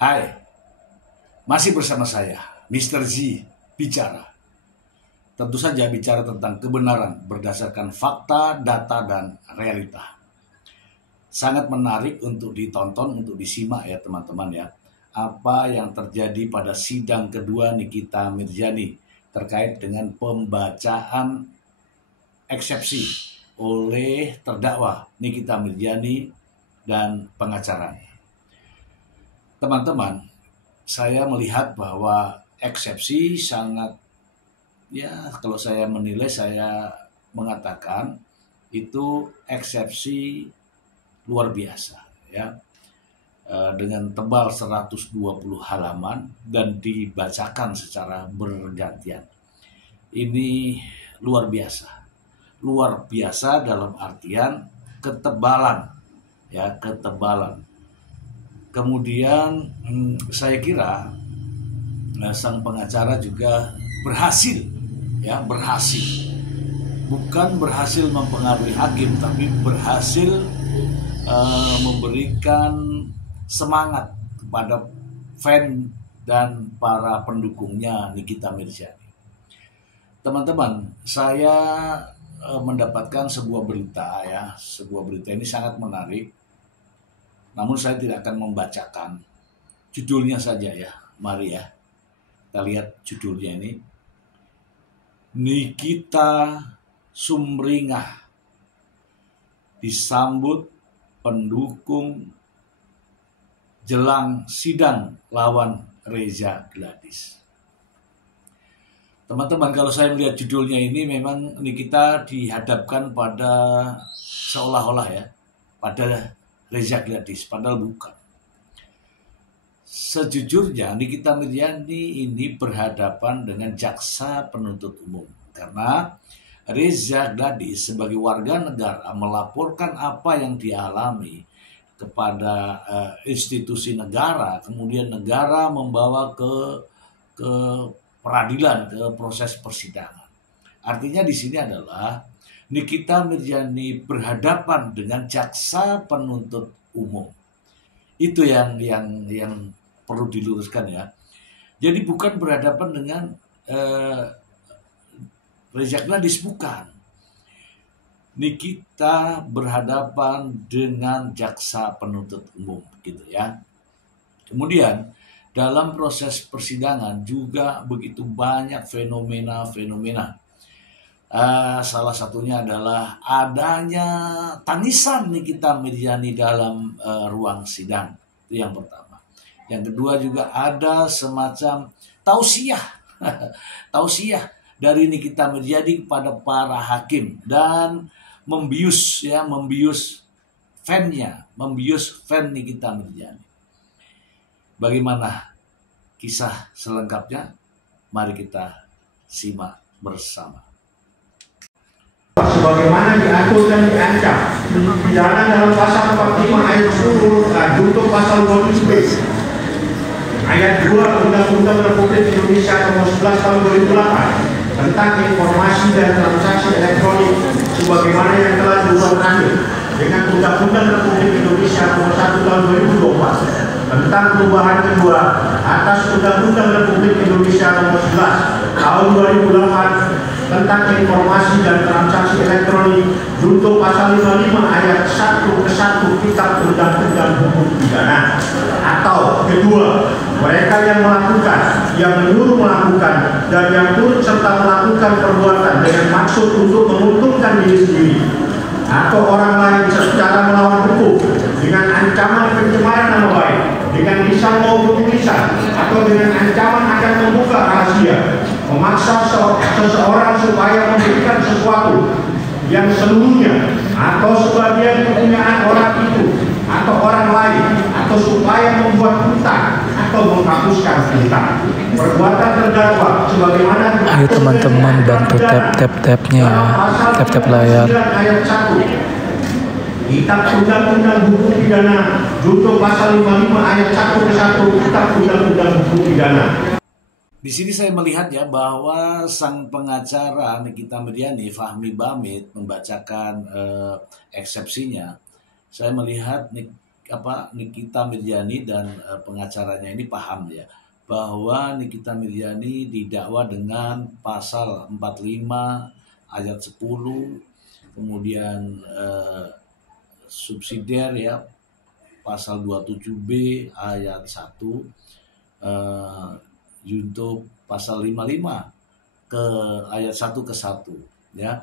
Hai, masih bersama saya, Mr. Z, bicara. Tentu saja bicara tentang kebenaran berdasarkan fakta, data, dan realita. Sangat menarik untuk ditonton, untuk disimak ya teman-teman ya. Apa yang terjadi pada sidang kedua Nikita Mirzani terkait dengan pembacaan eksepsi oleh terdakwa Nikita Mirzani dan pengacaranya. Teman-teman, saya melihat bahwa eksepsi sangat, ya kalau saya menilai, saya mengatakan itu eksepsi luar biasa ya, dengan tebal 120 halaman dan dibacakan secara bergantian. Ini luar biasa dalam artian ketebalan ya, ketebalan. Kemudian saya kira sang pengacara juga berhasil, bukan berhasil mempengaruhi hakim, tapi berhasil memberikan semangat kepada fan dan para pendukungnya Nikita Mirzani. Teman-teman, saya mendapatkan sebuah berita ya, sebuah berita ini sangat menarik. Namun saya tidak akan membacakan judulnya saja ya. Mari ya, kita lihat judulnya ini. Nikita Sumringah disambut pendukung jelang sidang lawan Reza Gladys. Teman-teman, kalau saya melihat judulnya ini, memang Nikita dihadapkan pada seolah-olah ya, pada Reza Gladys, padahal bukan. Sejujurnya Nikita Mirzani ini berhadapan dengan jaksa penuntut umum karena Reza Gladys sebagai warga negara melaporkan apa yang dialami kepada institusi negara, kemudian negara membawa ke peradilan, ke proses persidangan. Artinya di sini adalah Nikita Mirzani berhadapan dengan jaksa penuntut umum. Itu yang perlu diluruskan ya. Jadi bukan berhadapan dengan Reza Gladys, bukan. Nikita berhadapan dengan jaksa penuntut umum gitu ya. Kemudian dalam proses persidangan juga begitu banyak fenomena. Salah satunya adalah adanya tangisan Nikita Mirzani dalam ruang sidang. Itu yang pertama. Yang kedua juga ada semacam tausiah dari Nikita Mirzani kepada para hakim dan membius fan Nikita Mirzani. Bagaimana kisah selengkapnya? Mari kita simak bersama. Sebagaimana diatur dan diancam pidana dalam pasal 45 ayat 10 junto pasal 20b ayat 2 Undang-Undang Republik Indonesia nomor 11 tahun 2008 tentang informasi dan transaksi elektronik sebagaimana yang telah diubah terakhir dengan Undang-Undang Republik Indonesia nomor 1 tahun 2024 tentang perubahan kedua atas Undang-Undang Republik Indonesia nomor 11 tahun 2008 tentang informasi dan transaksi elektronik junto pasal 55 ayat 1 ke 1 Kitab Undang-Undang Hukum Pidana. Atau kedua, mereka yang melakukan, yang menyuruh melakukan, dan yang turut serta melakukan perbuatan dengan maksud untuk menguntungkan diri sendiri atau orang lain secara melawan hukum dengan ancaman pencemaran nama baik, dengan lisan maupun tulisan, atau dengan ancaman akan membuka rahasia, memaksa seseorang supaya memberikan sesuatu yang seluruhnya atau sebagian kepunyaan orang itu atau orang lain, atau supaya membuat hutang atau menghapuskan hutang. Perbuatan terdakwa sebagaimana ayo teman-teman bantu tap-nya ya, tap layar. Ayat 1 Kitab Undang-Undang Hukum Pidana junto pasal 55 ayat 1 ke 1 Kitab Undang-Undang Hukum Pidana. Di sini saya melihat ya bahwa sang pengacara Nikita Mirzani, Fahmi Bamit, membacakan eksepsinya. Saya melihat Nikita Mirzani dan pengacaranya ini paham ya bahwa Nikita Mirzani didakwa dengan pasal 45 ayat 10, kemudian subsidiar ya pasal 27B ayat 1, junto pasal 55 ke ayat 1 ke 1 ya.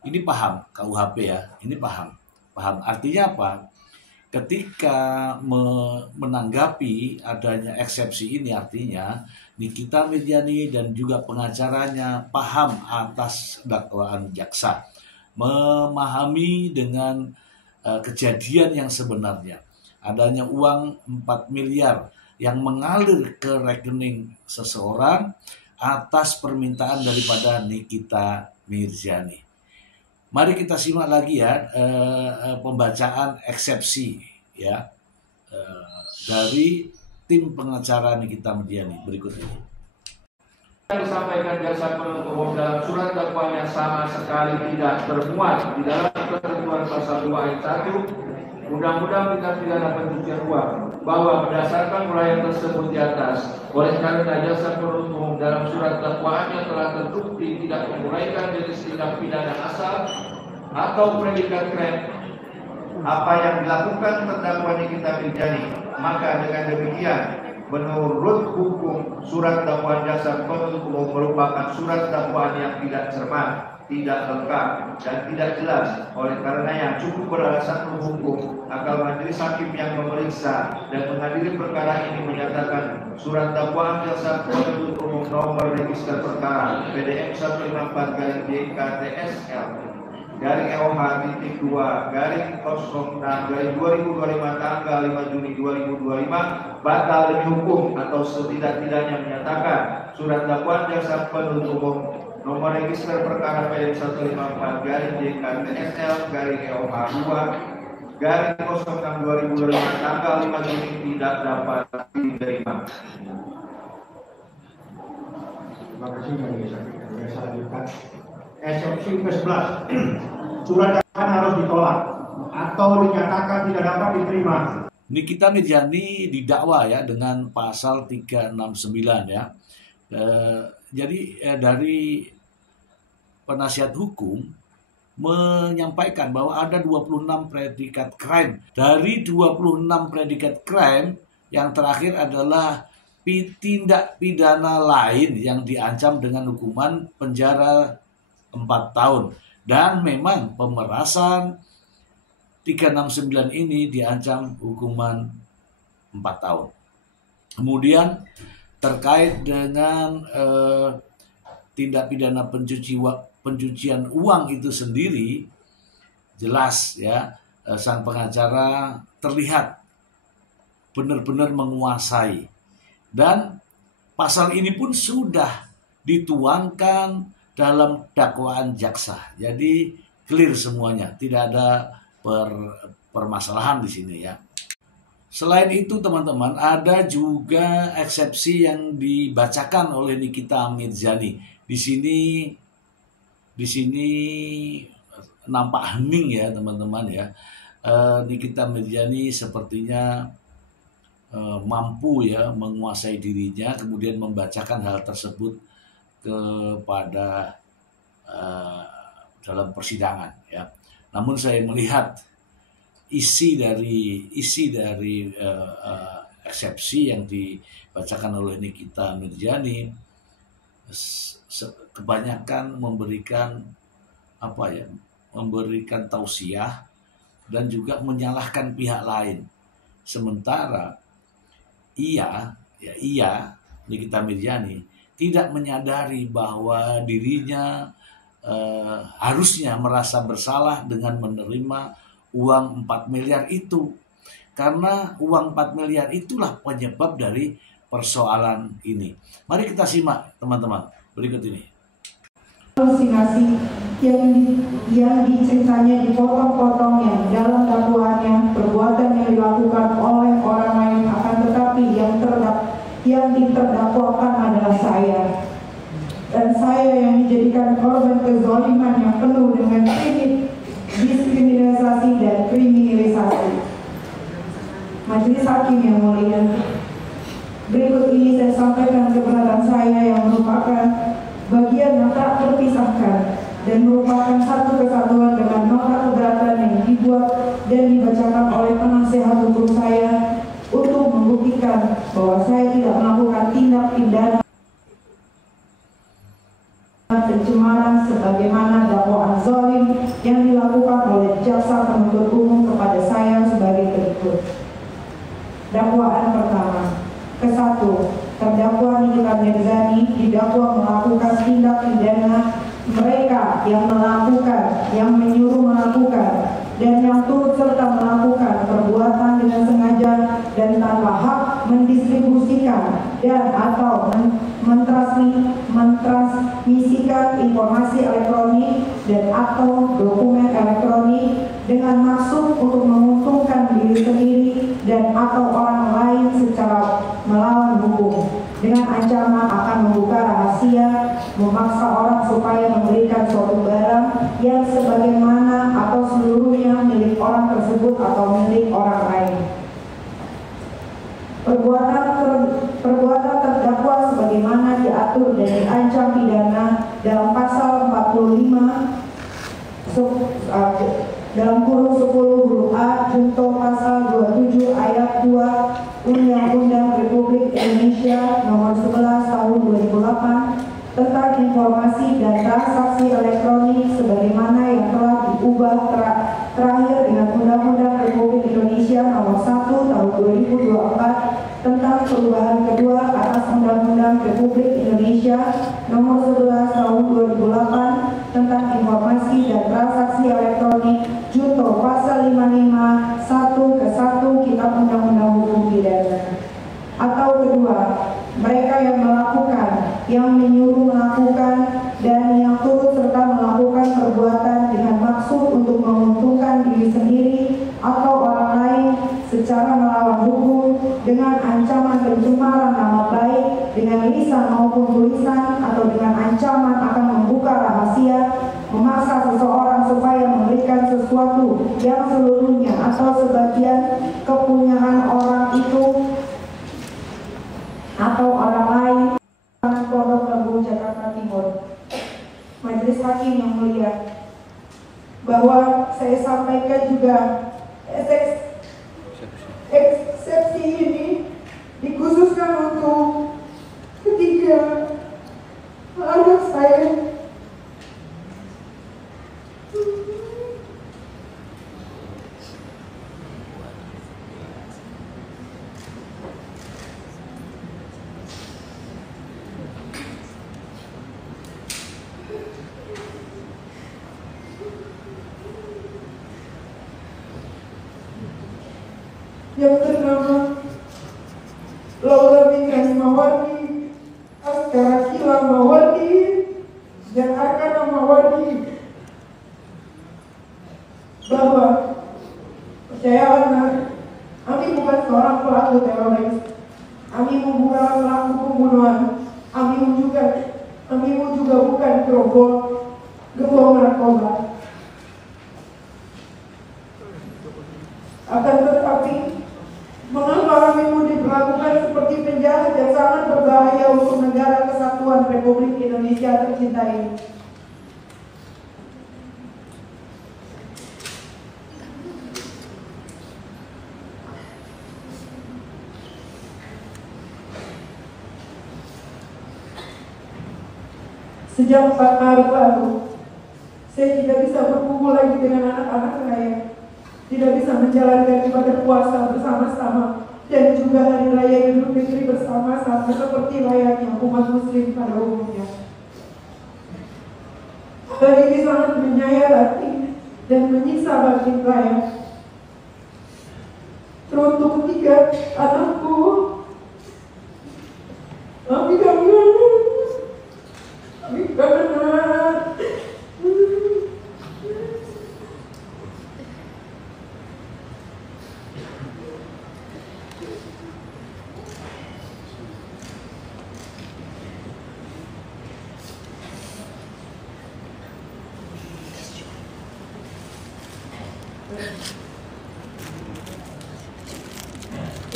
Ini paham KUHP ya, ini paham. Artinya apa? Ketika menanggapi adanya eksepsi ini, artinya Nikita Mirzani dan juga pengacaranya paham atas dakwaan jaksa, memahami dengan kejadian yang sebenarnya, adanya uang 4 miliar yang mengalir ke rekening seseorang atas permintaan daripada Nikita Mirzani. Mari kita simak lagi ya pembacaan eksepsi ya dari tim pengacara Nikita Mirzani berikut ini. Yang disampaikan jaksa penuntut umum dalam surat dakwaan yang sama sekali tidak termuat di dalam ketentuan pasal 2 ayat 1 Undang-Undang Tindak Pidana Pencucian Uang, bahwa berdasarkan uraian tersebut di atas, oleh karena jaksa penuntut umum dalam surat dakwaannya telah terbukti tidak menguraikan jenis tindak pidana asal atau predikat krim apa yang dilakukan terdakwa Nikita Mirzani, maka dengan demikian menurut hukum surat dakwaan jaksa penuntut umum merupakan surat dakwaan yang tidak cermat, tidak lengkap dan tidak jelas. Oleh karenanya cukup beralasan hukum agar majelis hakim yang memeriksa dan mengadili perkara ini menyatakan surat dakwaan jaksa penuntut umum nomor register perkara PDM 154-JKTSL garing EOH-2 garing 06/2025 tanggal 5 Juni 2025 batal demi hukum atau setidak-tidaknya menyatakan surat dakwaan jaksa penuntut umum nomor register perkara PDM 154-JKTSL garing EOH-2 garing 06/2025 tanggal 5 Juni tidak dapat diterima. Terima kasih Saya lanjutkan. Eksepsi ke-11. Surat dakwaan harus ditolak atau dinyatakan tidak dapat diterima. Nikita Mirzani didakwa ya dengan pasal 369 ya. Jadi dari penasihat hukum menyampaikan bahwa ada 26 predikat crime. Dari 26 predikat crime yang terakhir adalah tindak pidana lain yang diancam dengan hukuman penjara 4 tahun. Dan memang pemerasan 369 ini diancam hukuman 4 tahun. Kemudian terkait dengan tindak pidana pencucian uang itu sendiri, jelas ya sang pengacara terlihat benar-benar menguasai. Dan pasal ini pun sudah dituangkan dalam dakwaan jaksa. Jadi clear semuanya, tidak ada permasalahan di sini ya. Selain itu teman-teman, ada juga eksepsi yang dibacakan oleh Nikita Mirzani. Di sini nampak hening ya teman-teman ya. Nikita Mirzani sepertinya mampu ya menguasai dirinya, kemudian membacakan hal tersebut kepada dalam persidangan ya. Namun saya melihat isi dari eksepsi yang dibacakan oleh Nikita Mirzani kebanyakan memberikan tausiah dan juga menyalahkan pihak lain. Sementara Nikita Mirzani tidak menyadari bahwa dirinya harusnya merasa bersalah dengan menerima uang 4 miliar itu. Karena uang 4 miliar itulah penyebab dari persoalan ini. Mari kita simak teman-teman berikut ini. Halusinasi yang diceritanya dipotong-potongnya dalam dakwaannya, perbuatan yang dilakukan oleh orang lain, akan tetapi yang diterdakwakan adalah saya, dan saya yang dijadikan korban kezaliman yang penuh dengan diskriminasi dan kriminalisasi. Hakim yang mulia, berikut ini saya sampaikan keberatan saya yang merupakan bagian yang tak terpisahkan dan merupakan satu kesatuan dengan nota keberatan yang dibuat dan dibacakan oleh penasehat hukum saya untuk membuktikan bahwa saya tidak melakukan tindak pidana pencemaran sebagaimana dakwaan zalim yang dilakukan oleh jaksa penuntut umum kepada saya sebagai berikut. Dakwaan pertama. Kesatu, terdakwa Nikita Mirzani didakwa melakukan tindak pidana mereka yang melakukan, yang menyuruh melakukan, dan yang turut serta melakukan perbuatan dengan sengaja dan tanpa hak mendistribusikan dan atau mentransmisikan informasi elektronik dan atau dokumen elektronik dengan maksud untuk menguntungkan diri sendiri dan atau orang lain secara melawan hukum dengan ancaman akan membuka rahasia, memaksa orang supaya memberikan suatu barang yang sebagaimana atau seluruhnya milik orang tersebut atau milik orang lain. Perbuatan terdakwa sebagaimana diatur dan diancam pidana dalam pasal 45 dalam kurung 10 huruf A junto pasal 27 ayat 2 Undang-Undang Republik Indonesia Nomor 11 Tahun 2008 tentang informasi dan transaksi elektronik sebagaimana yang telah diubah terakhir dengan Undang-Undang Republik Indonesia Nomor 1 Tahun 2024 tentang perubahan kedua atas Undang-Undang Republik Indonesia Nomor 11 Tahun 2008 tentang informasi dan transaksi elektronik junto pasal 55 1 ke 1 Kitab Undang-Undang Hukum Pidana. Atau kedua, mereka yang melakukan, yang menyuruh melakukan, dan yang turut serta melakukan perbuatan dengan maksud untuk menguntungkan diri sendiri atau orang lain secara melawan hukum dengan ancaman pencemaran nama baik dengan lisan maupun tulisan atau dengan ancaman akan membuka rahasia, memaksa seseorang supaya memberikan sesuatu yang seluruhnya atau sebagian kepunyaan orang itu atau orang lain. Pondok Labu, Jakarta Timur. Majelis Hakim yang mulia, bahwa saya sampaikan juga eksepsi ini dikhususkan untuk ketiga anak saya. Yang bernama Laura Mika Mawardi, Askara Kila Mawardi, dan Arkana Mawardi, bahwa percayalah, kami bukan seorang pelaku teroris, kami bukan pelaku pembunuhan, kami juga bukan gembong narkoba. Akan tetapi, mengapa kami diperlakukan seperti penjahat yang sangat berbahaya untuk negara kesatuan Republik Indonesia tercinta ini? Sejak 4 Maret lalu, saya tidak bisa berkumpul lagi dengan anak-anak saya, tidak bisa menjalankan ibadah puasa bersama-sama, dan juga hari raya Idul Fitri bersama-sama seperti layaknya umat muslim pada umumnya. Hal ini sangat menyayat hati dan menyiksa batin saya. Teruntuk ketiga anakku, kami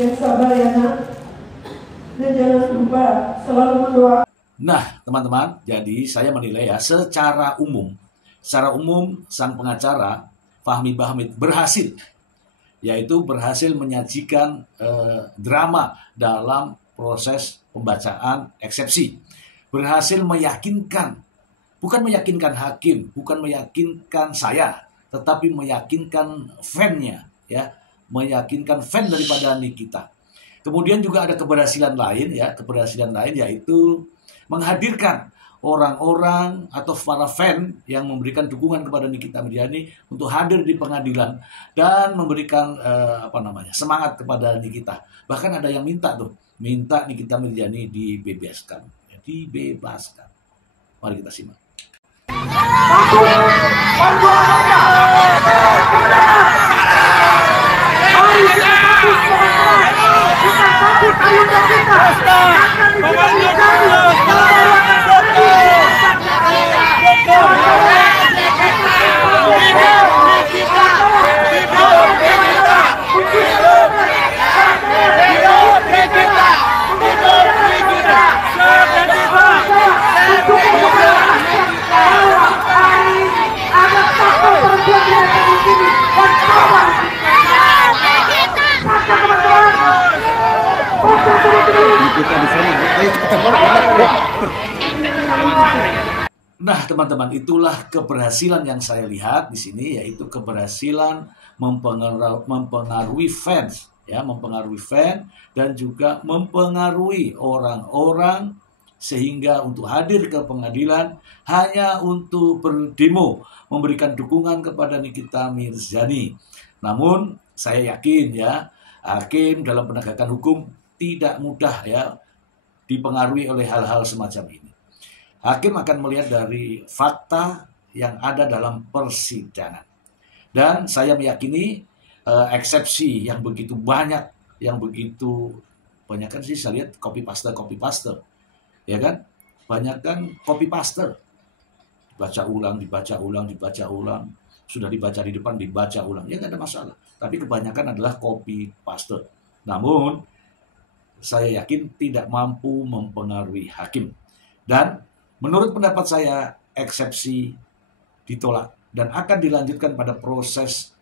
yang sabar ya nak. Dan jangan lupa selalu berdoa. Nah, teman-teman, jadi saya menilai ya, secara umum sang pengacara Fahmi Bahmid berhasil, yaitu berhasil menyajikan drama dalam proses pembacaan eksepsi. Berhasil meyakinkan, bukan meyakinkan hakim, bukan meyakinkan saya, tetapi meyakinkan fan-nya, ya, meyakinkan fan daripada Nikita. Kemudian juga ada keberhasilan lain yaitu menghadirkan orang-orang atau para fan yang memberikan dukungan kepada Nikita Mirzani untuk hadir di pengadilan dan memberikan semangat kepada Nikita. Bahkan ada yang minta Nikita Mirzani dibebaskan. Mari kita simak. Nah, teman-teman, itulah keberhasilan yang saya lihat di sini, yaitu keberhasilan mempengaruhi fans, ya, mempengaruhi fan dan juga mempengaruhi orang-orang sehingga untuk hadir ke pengadilan hanya untuk berdemo memberikan dukungan kepada Nikita Mirzani. Namun saya yakin ya, hakim dalam penegakan hukum tidak mudah ya dipengaruhi oleh hal-hal semacam ini. Hakim akan melihat dari fakta yang ada dalam persidangan. Dan saya meyakini eksepsi yang begitu banyak, kan sih saya lihat copy paste, ya kan? Banyak kan copy paste, dibaca ulang, sudah dibaca di depan, dibaca ulang, ya nggak ada masalah. Tapi kebanyakan adalah copy paste. Namun saya yakin tidak mampu mempengaruhi hakim. Dan menurut pendapat saya, eksepsi ditolak dan akan dilanjutkan pada proses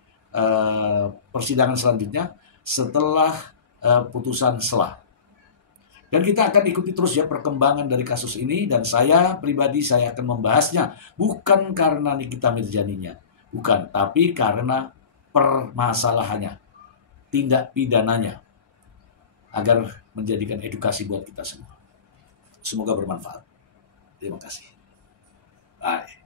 persidangan selanjutnya setelah putusan selah. Dan kita akan ikuti terus ya perkembangan dari kasus ini, dan saya pribadi saya akan membahasnya bukan karena Nikita Mirzaninya, bukan, tapi karena permasalahannya, tindak pidananya, agar menjadikan edukasi buat kita semua. Semoga bermanfaat. Terima kasih. Bye.